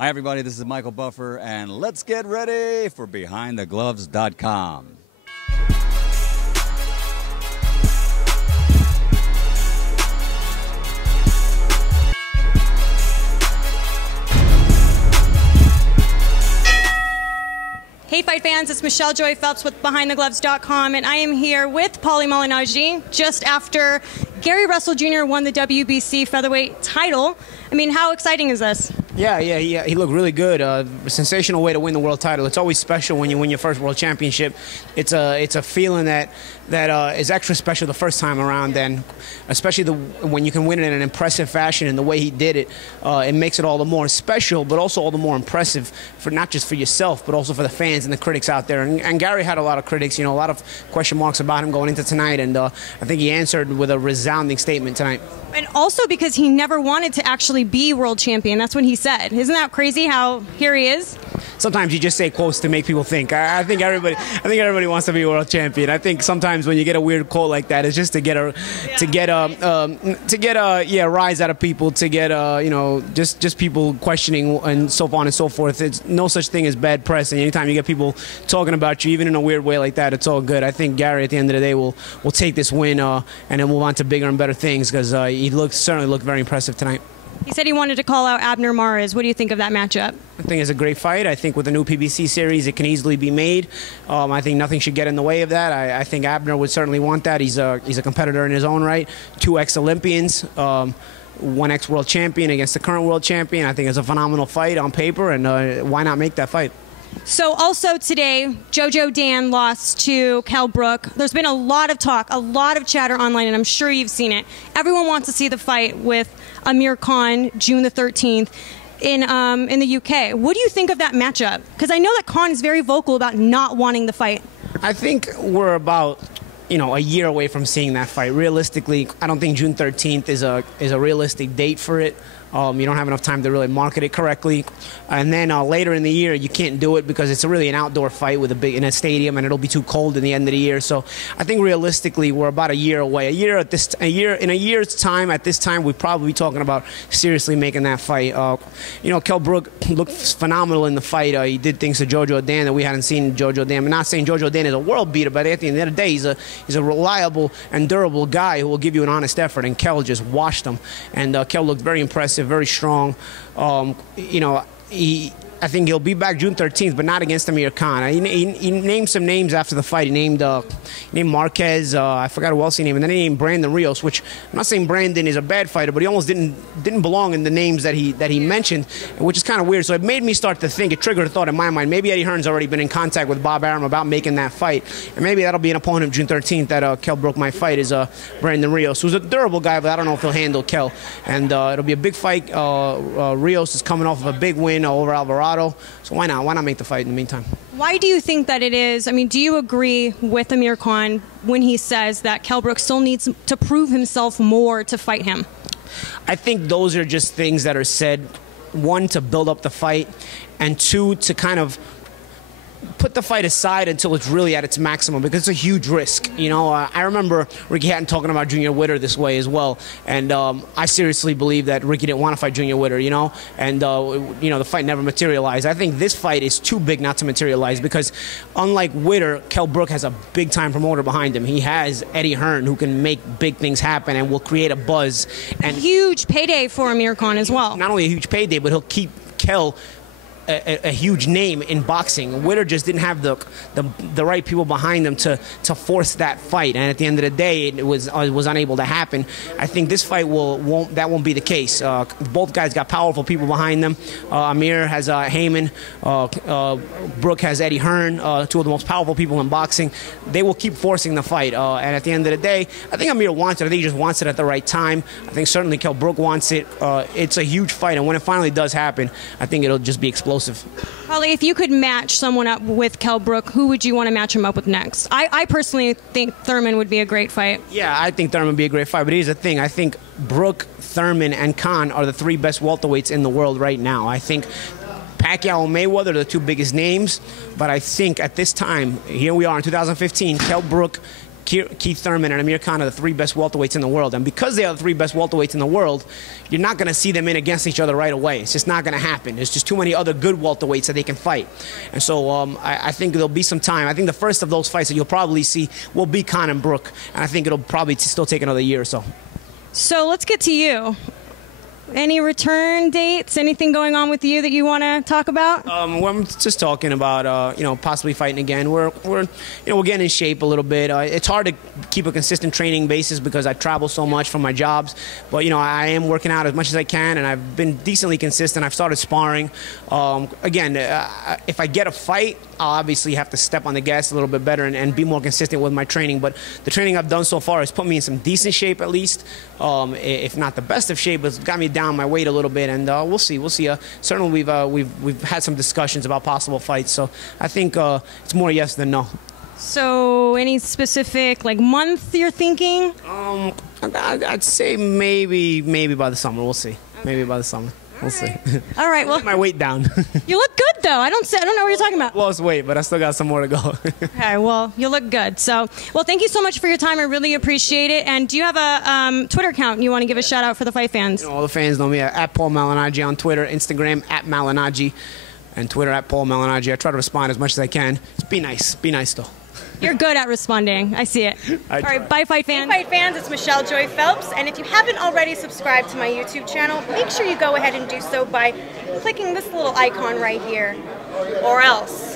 Hi, everybody. This is Michael Buffer, and let's get ready for BehindTheGloves.com. Hey fight fans, it's Michelle Joy Phelps with BehindTheGloves.com, and I am here with Paulie Malignaggi just after Gary Russell Jr. won the WBC Featherweight title. I mean, how exciting is this? Yeah, he looked really good. Sensational way to win the world title. It's always special when you win your first world championship. It's a feeling that is extra special the first time around, and especially when you can win it in an impressive fashion and the way he did it, it makes it all the more special, but also all the more impressive for not just for yourself, but also for the fans and the critics out there. And Gary had a lot of critics, a lot of question marks about him going into tonight, and I think he answered with a resounding statement tonight. And also because he never wanted to actually be world champion. That's what he said. Isn't that crazy how here he is? Sometimes you just say quotes to make people think. I think everybody wants to be a world champion. I think sometimes when you get a weird quote like that, it's just to get a rise out of people, to get just people questioning and so on and so forth. It's no such thing as bad press, and anytime you get people talking about you, even in a weird way like that, it's all good. I think Gary at the end of the day will take this win and then move on to bigger and better things, because he certainly looked very impressive tonight. He said he wanted to call out Abner Mares. What do you think of that matchup? I think it's a great fight. I think with the new PBC series, it can easily be made. I think nothing should get in the way of that. I think Abner would certainly want that. He's a competitor in his own right. 2 ex-Olympians, 1 ex-world champion against the current world champion. I think it's a phenomenal fight on paper, and why not make that fight? So also today, Jojo Dan lost to Kell Brook. There's been a lot of talk, a lot of chatter online, and I'm sure you've seen it. Everyone wants to see the fight with Amir Khan, June the 13th, in the UK. What do you think of that matchup? Because I know that Khan is very vocal about not wanting the fight. I think we're about a year away from seeing that fight. Realistically, I don't think June 13th is a realistic date for it. You don't have enough time to really market it correctly, and then later in the year you can't do it because it's really an outdoor fight with in a stadium, and it'll be too cold in the end of the year. So I think realistically we're about a year away. In a year's time, at this time, we'd probably be talking about seriously making that fight. Kell Brook looked phenomenal in the fight. He did things to Jojo Dan that we hadn't seen Jojo Dan. I'm not saying Jojo Dan is a world beater, but at the end of the day, he's a reliable and durable guy who will give you an honest effort. And Kell just washed him, and Kell looked very impressive, very strong. I think he'll be back June 13th, but not against Amir Khan. He named some names after the fight. He named Marquez. I forgot who else he named. And then he named Brandon Rios, which I'm not saying Brandon is a bad fighter, but he almost didn't belong in the names that he mentioned, which is kind of weird. So it made me start to think. It triggered a thought in my mind. Maybe Eddie Hearn's already been in contact with Bob Arum about making that fight, and maybe that'll be an opponent June 13th that Kell Brook might fight is Brandon Rios, who's a durable guy, but I don't know if he'll handle Kell. And it'll be a big fight. Rios is coming off of a big win over Alvarado. So why not make the fight in the meantime? Why do you think that it is? I mean, do you agree with Amir Khan when he says that Kell Brook still needs to prove himself more to fight him? I think those are just things that are said, 1, to build up the fight, and 2, to kind of put the fight aside until it's really at its maximum, because it's a huge risk. I remember Ricky Hatton talking about Junior Witter this way as well, and I seriously believe that Ricky didn't want to fight Junior Witter, and the fight never materialized. I think this fight is too big not to materialize, because unlike Witter, Kell Brook has a big-time promoter behind him. He has Eddie Hearn, who can make big things happen and will create a buzz. And huge payday for Amir Khan as well. Not only a huge payday, but he'll keep Kell a huge name in boxing. Witter just didn't have the right people behind him to force that fight, and at the end of the day, it was unable to happen. I think this fight won't be the case. Both guys got powerful people behind them. Amir has Heyman. Brook has Eddie Hearn, 2 of the most powerful people in boxing. They will keep forcing the fight, and at the end of the day, I think Amir wants it. I think he just wants it at the right time. I think certainly Kell Brook wants it. It's a huge fight, and when it finally does happen, I think it'll just be explosive. Paulie, if you could match someone up with Kell Brook, who would you want to match him up with next? I personally think Thurman would be a great fight. Yeah, I think Thurman would be a great fight, but here's the thing. I think Brook, Thurman, and Khan are the 3 best welterweights in the world right now. I think Pacquiao and Mayweather are the 2 biggest names, but I think at this time, here we are in 2015, Kell Brook Keith Thurman and Amir Khan are the 3 best welterweights in the world. And because they are the 3 best welterweights in the world, you're not going to see them in against each other right away. It's just not going to happen. There's just too many other good welterweights that they can fight. And so I think there'll be some time. I think the first of those fights that you'll probably see will be Khan and Brook. And I think it'll probably still take another year or so. So let's get to you. Any return dates? Anything going on with you that you want to talk about? Well, I'm just talking about possibly fighting again. We're getting in shape a little bit. It's hard to keep a consistent training basis because I travel so much from my jobs. But I am working out as much as I can, and I've been decently consistent. I've started sparring. Again, if I get a fight, I'll obviously have to step on the gas a little bit better and be more consistent with my training. But the training I've done so far has put me in some decent shape at least, if not the best of shape. It's got me down my weight a little bit, and we'll see. Certainly, we've had some discussions about possible fights. So I think it's more yes than no. So any specific month you're thinking? I'd say maybe by the summer. We'll see. Okay. Maybe by the summer. We'll see. All right. Well, get my weight down. You look good, though. I don't know what you're talking about. Lost weight, but I still got some more to go. Okay. Well, you look good. So, thank you so much for your time. I really appreciate it. And do you have a Twitter account you want to give a shout out for the fight fans? All the fans know me at Paulie Malignaggi on Twitter, Instagram at Malignaggi, and Twitter at Paulie Malignaggi. I try to respond as much as I can. Just be nice. Be nice, though. You're good at responding. I see it. All right, bye, fight fans. Hey, fight fans, it's Michelle Joy Phelps, and if you haven't already subscribed to my YouTube channel, make sure you go ahead and do so by clicking this little icon right here, or else